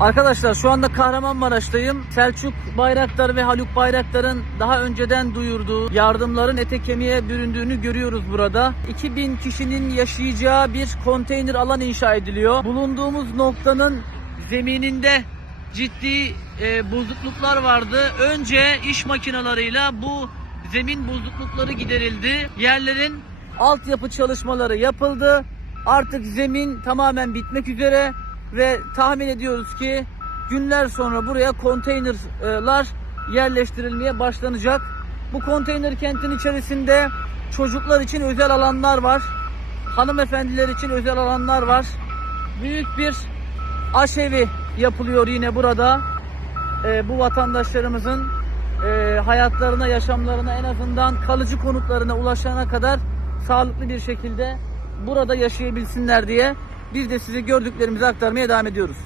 Arkadaşlar şu anda Kahramanmaraş'tayım. Selçuk Bayraktar ve Haluk Bayraktar'ın daha önceden duyurduğu yardımların ete kemiğe büründüğünü görüyoruz burada. 2000 kişinin yaşayacağı bir konteyner alan inşa ediliyor. Bulunduğumuz noktanın zemininde ciddi e, bozukluklar vardı. Önce iş makinalarıyla bu zemin bozuklukları giderildi. Yerlerin altyapı çalışmaları yapıldı. Artık zemin tamamen bitmek üzere ve tahmin ediyoruz ki günler sonra buraya konteynerlar yerleştirilmeye başlanacak. Bu konteyner kentin içerisinde çocuklar için özel alanlar var. Hanımefendiler için özel alanlar var. Büyük bir aşevi yapılıyor yine burada. Ee, bu vatandaşlarımızın e, hayatlarına, yaşamlarına en azından kalıcı konutlarına ulaşana kadar sağlıklı bir şekilde burada yaşayabilsinler diye biz de size gördüklerimizi aktarmaya devam ediyoruz.